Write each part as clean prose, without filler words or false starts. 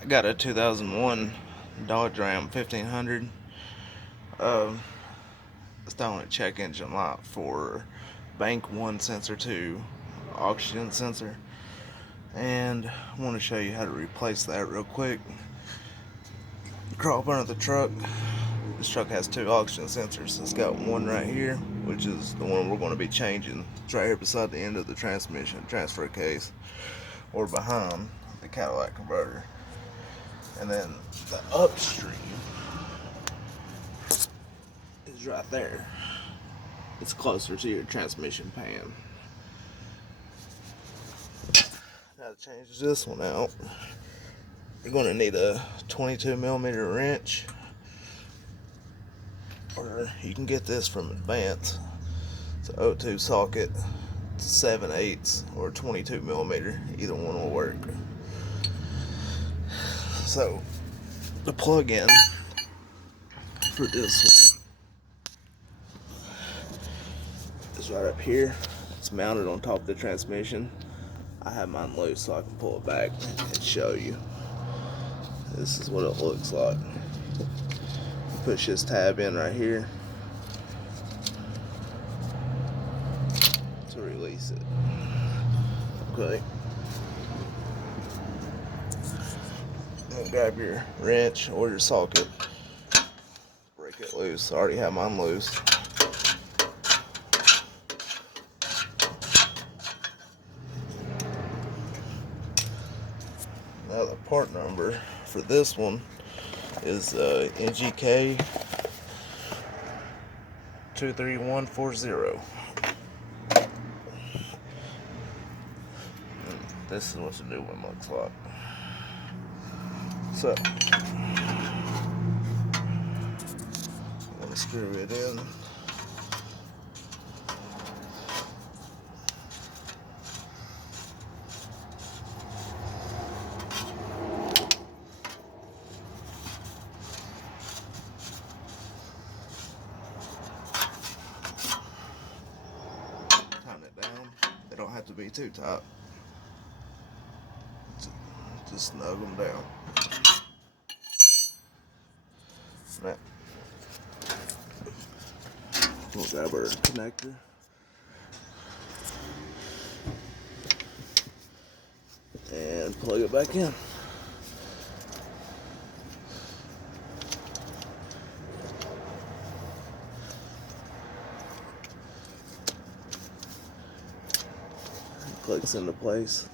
I got a 2001 Dodge Ram 1500. Installing a check engine light for bank 1 sensor 2 oxygen sensor, and I want to show you how to replace that real quick. Crawl up under the truck. This truck has 2 oxygen sensors. It's got one right here, which is the one we're going to be changing. It's right here beside the end of the transmission transfer case, or behind the catalytic converter. And then the upstream is right there. It's closer to your transmission pan. Now to change this one out, you're going to need a 22mm wrench, or you can get this from Advance. It's an O2 socket, 7/8 or 22mm. Either one will work. So the plug-in for this one is right up here. It's mounted on top of the transmission. I have mine loose so I can pull it back and show you. This is what it looks like. Push this tab in right here to release it. Okay. And grab your wrench or your socket. Break it loose. I already have mine loose. Now the part number for this one is NGK 23140. This is what the new one looks like. So I'm going to screw it in. Tighten it down. They don't have to be too tight. Just snug them down. Now, we'll grab our connector. And plug it back in. It clicks into place.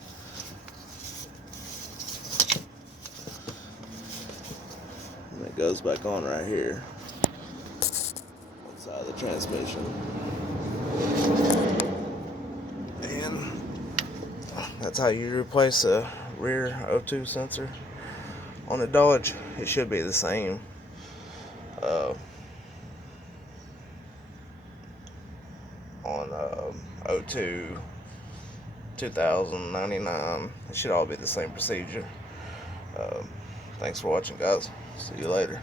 And it goes back on right here. Inside the transmission. And that's how you replace a rear O2 sensor on a Dodge. It should be the same. On O2 2099, it should all be the same procedure. Thanks for watching, guys. See you later.